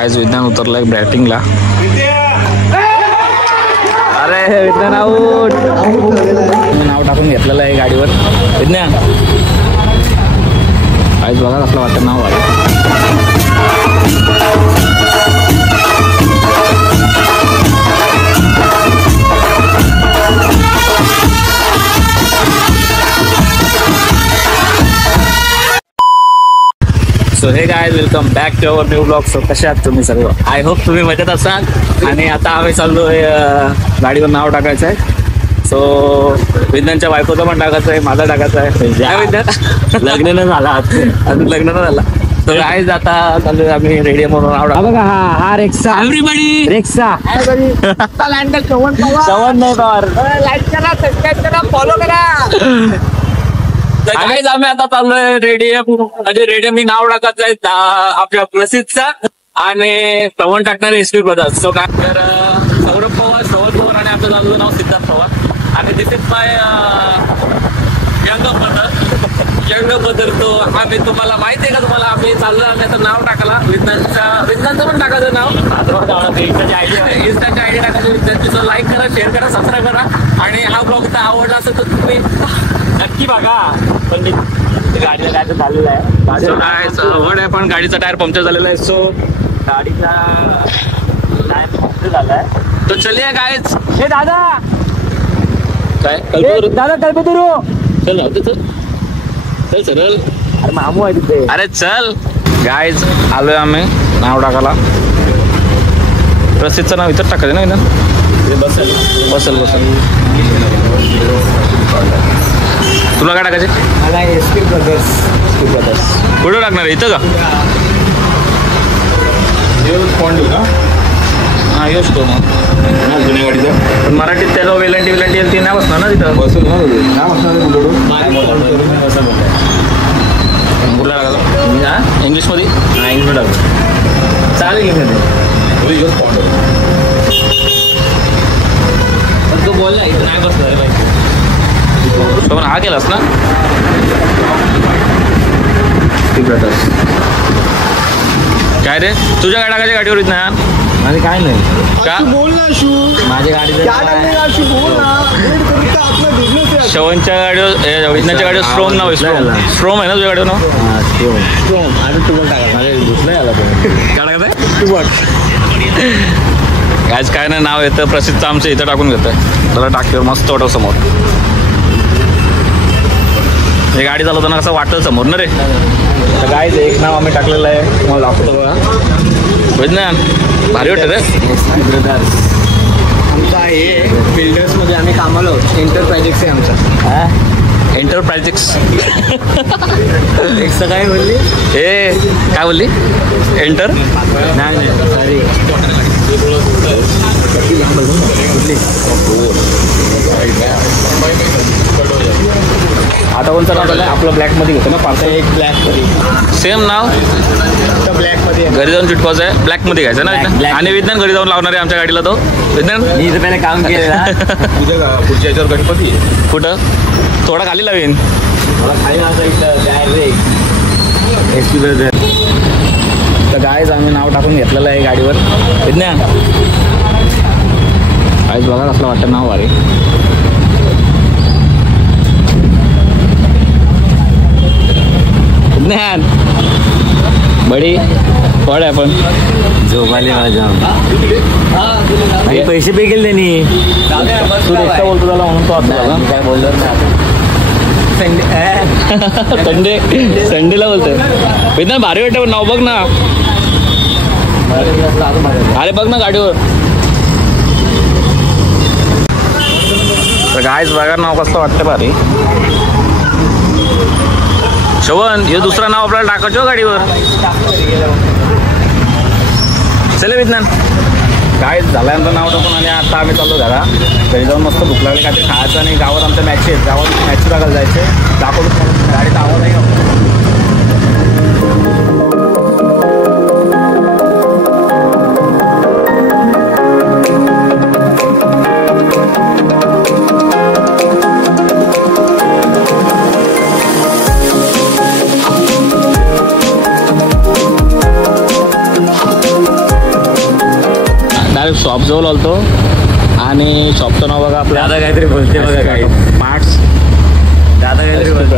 Guys विज्ञान उतरलाय बॅटिंगला. अरे विज्ञान आऊट. नाव टाकून घेतलेलं आहे गाडीवर. विज्ञान गाइस बघा कसलं वाटतं नाव आहे. So hey guys welcome back to our new blog. So कसे आहात तुम्ही सर्व? आय होप तुम्ही मजेत असाल. आणि आता आम्ही चाललोय गाडीवर नाव टाकायचं आहे. सो विज्ञानच्या बायकोचं पण टाकायचं आहे, माझा टाकायचं आहे. विज्ञान लग्न न झाला अजून लग्न न झाला. तर गाइस आता चाललोय आम्ही रेडियम म्हणून नाव टाका. बघा हा रेक्सा. एव्हरीबडी रेक्सा. चव्हाण नाही पवार. लाईक करा, सबस्क्राईब करा, फॉलो करा. गाइस आम्ही आता चाललोय रेडियम. म्हणजे रेडियम ही नाव टाकायचं आहे आपल्या प्रसिद्धचा. आणि श्रवण टाकणारे एसपी ब्रदर्स. सो काय तर सौरभ पवार, श्रवण पवार आणि आपलं चालू नाव सिद्धार्थ पवार. आणि दिस इज माय यंग ब्रदर. तो आम्ही तुम्हाला माहिती आहे का? तुम्हाला आम्ही चाललो आम्ही आता नाव टाकायला विज्ञानचं पण टाकायचं नाव. इंस्टाची आयडी टाकायचं विज्ञानची. सो लाईक करा, शेअर करा, सबस्क्राईब करा. आणि हा ब्लॉग जर आवडला असेल तर तुम्ही नक्की बघा. पण गाडीला काय तर झालेलं आहे. आवड आहे पण गाडीचा टायर पंक्चर झालेला आहे. सो गाडीचा टायर पंक्चर झालाय. तो चलिए गाइस. हे दादा काय दादा कल्पतरू चल राहते चल चल सरळ. अरे मामू आहे तिथे. अरे चल गाइस आलोय आम्ही नाव टाकायला. प्रसिद्धचं नाव इथं टाकायचं ना. इथं बसल बसल बसल. तुला काय टाकायचे? मला एसपी ब्रदर्स. कुठं टाकणार आहे? इथं का? हा योच तो मग जुन्या गाडीचा. पण मराठीत त्याला वेलंटी ती नाही बसणार ना तिथं. बसून नाही बसणार. कुठला टाकायला? इंग्लिशमध्ये. हा इंग्लिशमध्ये टाकतो चालेल. इंग्लिशमध्ये तो बोलला इथं नाही बसणार. पण हा केलास ना. काय रे तुझ्या गाडी टाकायच्या गाडीवर ना? माझे काय नाही का बोल ना. शू माझ्या गाडीचं श्रवणच्या गाडीवर विज्ञानच्या गाडीवर स्ट्रोम नाव आहे. स्ट्रोम आहे ना तुझ्या गाडीवर नाव? स्ट्रोम. अरे तू टाका दुसरं आला काय टाकायचं आज काय नाही नाव येतं प्रसिद्धचं आमचं इथं टाकून घेतोय. त्याला टाकल्यावर मस्त वाटव समोर. हे गाडी चालवताना कसं वाटतं समोर ना रे. तर गाइस एक नाव आम्ही टाकलेलं आहे तुम्हाला दाखवतो बघा. विज्ञान भारी वाटतं रे. ब्रदर्स आमचा आहे बिल्डर्समध्ये आम्ही कामाला आहोत. एंटरप्राइजेक्स आहे आमचा. एंटरप्राइजेक्स एकचं काय बोलली? हे काय बोलली? एंटर नाही सॉरी. आता कोणतं नाव झालं आपलं? ब्लॅकमध्ये घेतो ना पाच. एक ब्लॅकमध्ये सेम नाव ब्लॅकमध्ये घरी जाऊन चिटकवायचं आहे. ब्लॅकमध्ये घ्यायचं ना. आणि विज्ञान घरी जाऊन लावणार आहे आमच्या गाडीला. तो विज्ञान मी इथं पहिले काम केलं. पुढच्या याच्यावर गणपती कुठं थोडा खाली लावेन. तर गाइस आम्ही नाव टाकून घेतलेलं आहे गाडीवर. विज्ञान गाइस बघा कसलं वाटतं नाव. अरे विज्ञान बडी पड आहे पण झोपाले मला जाम. पैसे पे केले त्यांनी. तू एकटा बोलतो त्याला म्हणून तो आता काय बोललो संडे संडेला बोलतोय. विज्ञान भारी वाटतं नाव बघ ना. अरे बघ ना गाडीवर. तर गाइस बघा नाव कसं वाटतं भारी. श्रवण हे दुसरं नाव आपल्याला टाकायचं गाडीवर. चले विज्ञान गाइस झाल्यानंतर नाव टाकून. आणि आता आम्ही चाललो घरा. घरी जाऊन मस्त भूक लागली काहीतरी खायचं. आणि गावात आमच्या मॅच आहेत. गावात मॅच बघायला जायचं. दाखवतो गाडीचा आवाज आहे. जो लावतो आणि शॉपचं नाव बघा आपल्या दादा काहीतरी बोलते बघा काही पार्ट्स. दादा काहीतरी बोलते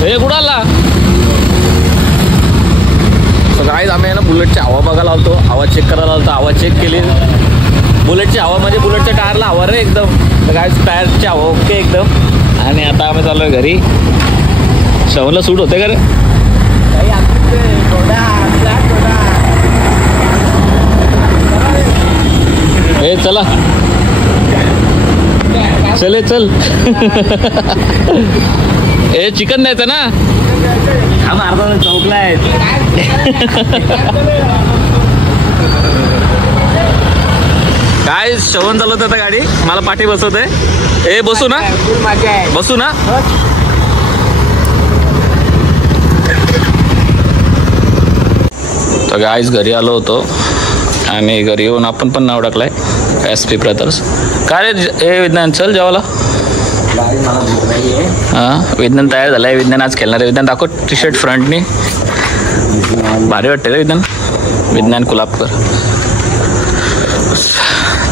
हे कुठं आला. सो गाईज आम्ही आहे ना बुलेटची हवा बघायला आलतो, आवाज चेक करायला आलतो. आवाज चेक केली, बुलेटची हवा म्हणजे बुलेटच्या टायरला हवा रे एकदम. तर गाईज टायरची हवा ओके एकदम. आणि आता आम्ही चाललोय घरी. श्रवणला सूट होते का रे. हे चला चले चल. हे चिकन द्यायचं ना. हा मारतो चौकला आहे. काय श्रवण चालवत आता गाडी, मला पाठी बसवत आहे. ए बसू ना, बसू ना. तर गाईज घरी आलो होतो आणि घरी येऊन आपण पण नाव टाकलाय SP ब्रदर्स. काय रे हे विज्ञान चल जेवायला. हां विज्ञान तयार झालाय. विज्ञान आज खेळणार आहे. विज्ञान दाखव टी शर्ट फ्रंटनी. भारी वाटते रे विज्ञान. विज्ञान कुलाबकर.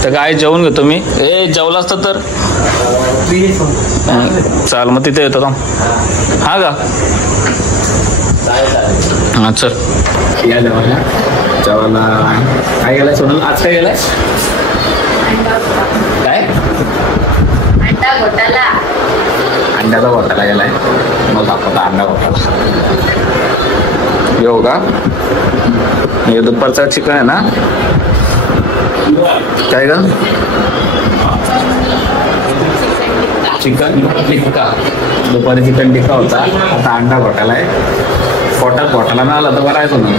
तर काय जेवून घेतो मी. हे जेवलं असतं तर चाल मग तिथे येतो. हा का. हां चल या जेवायला. जेवायला काय गेलाय सोनल आज. काय गेलाय काय अंड्याचा घोटाला गेलाय. मग दाखवता अंडा घोटाला. येऊ का. हे दुपारचा चिकन आहे ना. काय का चिकन टिक्का. दुपारी चिकन टिक्का होता. आता अंडा घोटाला आहे. पोटात घोटाला ना आला तर बरं आहे तुम्ही.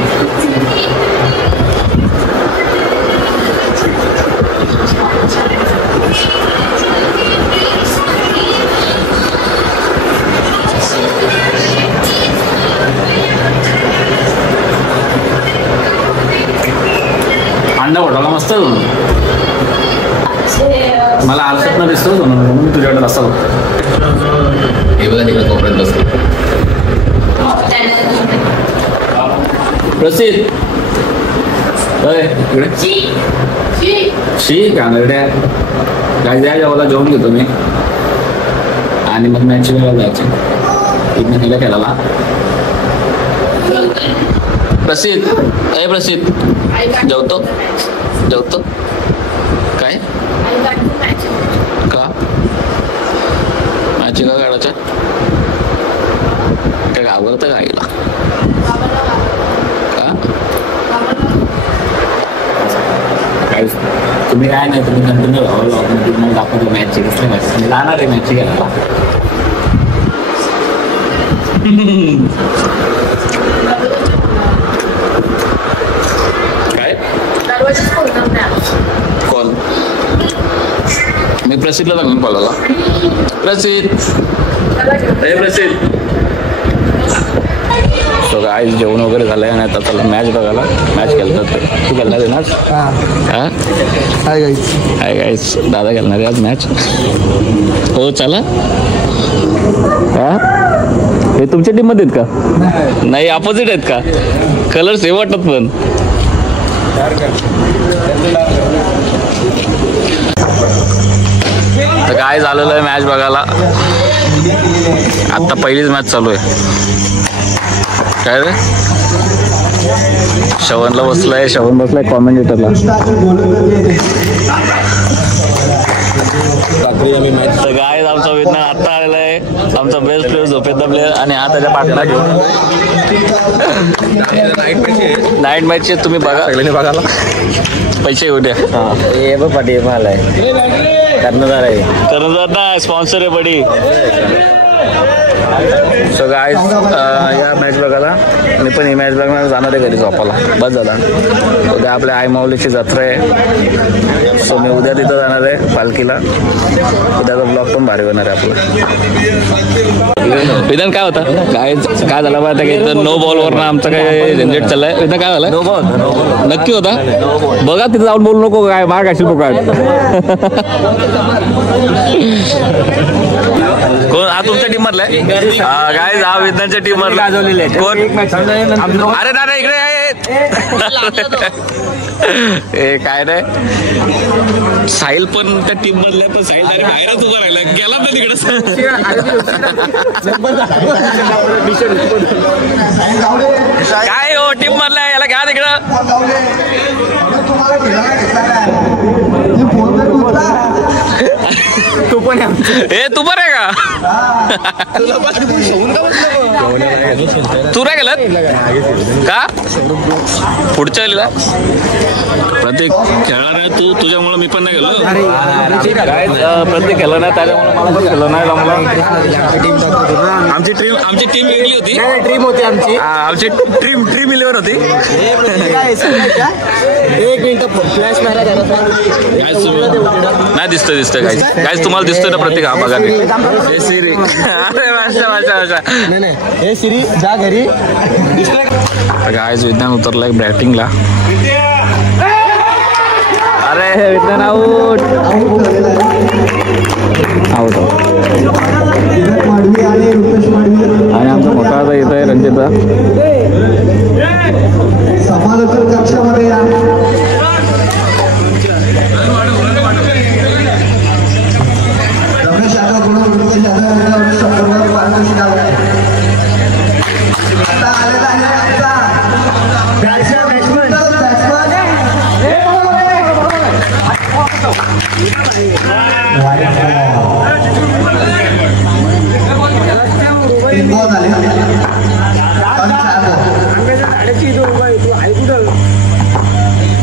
अंडा घोटाला मस्त मला आरशात न दिसतो म्हणून मी तुझ्याकडे असतो. हे बघा तिकडे कोपऱ्यात बसतो. प्रसिद्ध शी कांगड्या काय द्या जेवायला जेवून घेतो मी. आणि मग मॅच वेळेला जायचे. इथनं गेला खेळायला. प्रसिद्ध ए प्रसिद्ध जेवतो जेवतो काय का मॅच का काढायच्या काय घाबरतं का आईला का. काय तुम्ही काय नाही तुम्ही कंटिन्यू तुम्हाला दाखवतो मॅचची कसली मॅच जाणार आहे मॅचची घ्यायला. काय कॉल मी प्रसिद्धला सांगून कॉलला. प्रसिद्ध हे प्रसिद्ध. सो गाईज जेवण वगैरे झालंय आणि आता चला मॅच बघायला. मॅच खेळतात तू खेळणार आहे ना. हाय गाईज दादा खेळणार आहे आज मॅच. हो चला. हा हे तुमच्या टीम मध्ये आहेत का. नाही अपोजिट आहेत का. कलर सेम वाटत पण. तर काय झालेलं आहे मॅच बघायला. आता पहिलीच मॅच चालू आहे. काय रे श्रवणला बसलाय. श्रवण बसलाय कॉमेंटेटरला. तर काय आमचा विज्ञान आता आलेला आहे. आमचा बेस्ट प्लेअर झोपेतला प्लेअर आणि हा त्याच्या पाठला घेऊन नाईट मॅच तुम्ही बघा बघायला पैसे येऊ द्या. हे बघ पाठी माल आहे. कर्णधार आहे. कर्णधार ना स्पॉन्सर आहे बडी. सो गाईज या मॅच बघायला मी पण ही मॅच बघणार जाणार आहे घरी झोपाला. बस झाला. उद्या आपल्या आई माऊलीची जत्रा आहे. सो मी उद्या तिथं जाणार आहे पालखीला. उद्याचा ब्लॉग पण भारी होणार आहे आपला. विधान काय होता काय काय झालं माहिती आहे का. नो बॉलवर ना आमचं काय झंझट चाललाय. विधान काय झालं. नो बॉल नक्की होता. बघा तिथं जाऊन बोलू नको काय मार खाशील बघा. कोण हा तुमच्या टीम मधला आहे. काय हा विज्ञानच्या टीम मधला कोण. अरे दादा इकडे ए काय रे साहिल पण त्या टीम मधल्या पण साहिल अरे बाहेरच उभा राहिला गेला ना तिकडे काय हो टीम मधल्या याला घ्या तिकडं तू पण आहे का तू नाही गेला का पुढच्या वेळेला प्रत्येक खेळणार आहे तू तुझ्यामुळे मी पण नाही गेलो प्रत्येक खेळला नाही त्याच्यामुळे मला पण खेळलं नाही आमची टीम वेगळी होती टीम होती आमची ड्रीम 11 होती एक मिनिट फ्लॅश मारा नाही दिसतोय गाईस तुम्हाला दिसतोय ना प्रत्येक हा बघा हे सिरी अरे नाही हे सिरी जा घरी गाईस विज्ञान उतरलाय बॅटिंगला अरे विज्ञान आउट आणि आमचा मोठा आता येत आहे रणजिता समालोचन कक्षामध्ये या रमेश यादव गुरु रुपेश यादव संपूर्ण पारितोषिक आले आता आलेला आहे आमचा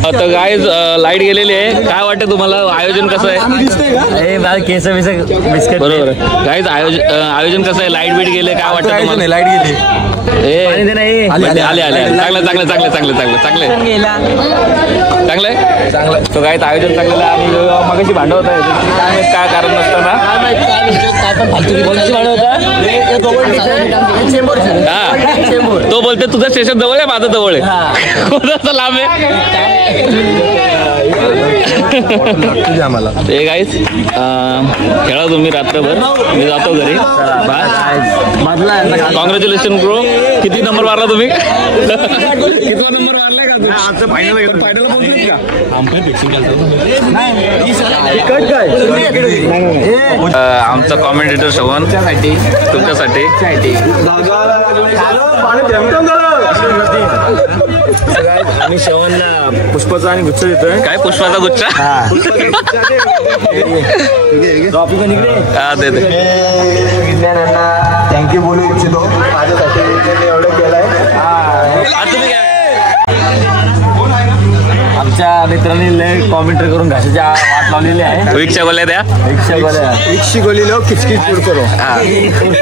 आता गाईज लाईट गेलेली आहे काय वाटतं तुम्हाला आयोजन कसं आहे केस बिस्किट बरोबर गाईज आयोजन कसं आहे लाईट बीट गेले काय वाटतं तुम्हाला लाईट गेली आले चांगलं तो गाईज आयोजन चांगलं आहे आणि मगाशी भांडण होत आहे काय कारण नसताना तो बोलते तुझं स्टेशन जवळ आहे माझं जवळ आहे लांब आहे ते गाईज खेळा तुम्ही रात्रभर मी जातो घरी कॉंग्रॅच्युलेशन ब्रो किती नंबर मारला तुम्ही कितवा नंबर मारलाय का फायनल आमचा कॉमेंटेटर श्रवण तुमच्यासाठी आम्ही श्रवणला पुष्पाचा आणि गुच्छ देतोय काय पुष्पाचा गुच्छ हा दे थँक्यू बोलू इच्छितो माझ्यासाठी एवढं केलंय आमच्या मित्रांनी लय कॉमेंट्री करून घासाच्या वाट लावलेली आहे विकच्या गोल्या द्या इक्षी गोली लो किचकिच दूर करो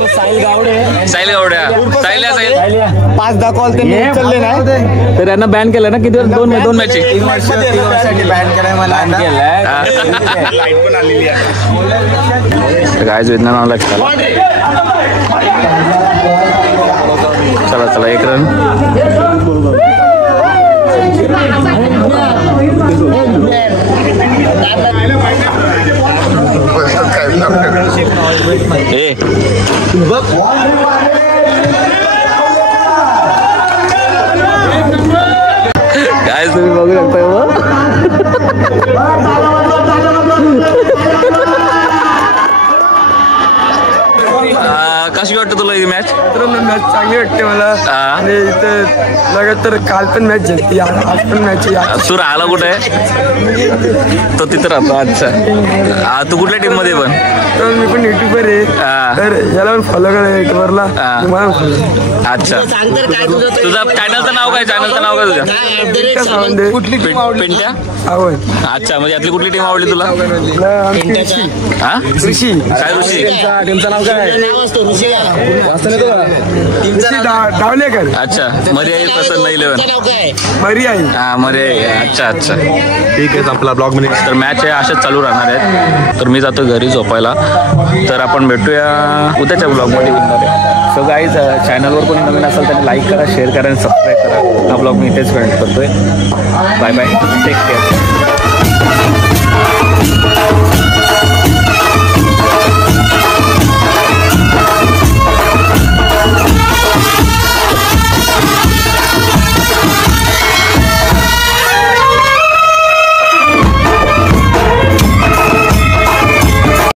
साहिल गावडे साहिल गावड्या साहिल 5-10 कॉल त्यांनी उचलले नाही तर यांना बॅन केलं ना किती दोन मॅच 3 वर्षासाठी बॅन केलंय मला लाईट पण आलेली आहे गायज विज्ञानाला चला 1 रन काय तुम्ही बघू शकताय कशी वाटतं तुला ही मॅच मॅच चांगली वाटते मला आणि इथं लगातार काल पण मॅच जिंकली आज पण मॅच तू राहिला कुठे तो तिथं राहतो अच्छा तू कुठल्या टीम मध्ये पण तर मी पण युट्यूबर आहे तर याला पण फॉलो करा युट्यूबरला अच्छा तुझं चॅनलचं नाव काय तुझ्या कुठली टीम पिंट्या अच्छा म्हणजे यातली कुठली टीम आवडली तुला ऋषी काय ऋषी टीमचं नाव काय डावलेकर अच्छा मर्याई प्रसन्न 11 मरी आहे मर्याई अच्छा ठीक आहे आपला ब्लॉग मध्ये तर मॅच आहे अशाच चालू राहणार आहेत तर मी जातो घरी झोपायला तर आपण भेटूया उद्याच्या ब्लॉगमध्ये सो गाईज चॅनलवर कोणी नवीन असेल त्यांनी लाईक करा शेअर करा आणि सबस्क्राईब करा हा ब्लॉग मी इथेच एंड करतोय बाय टेक केअर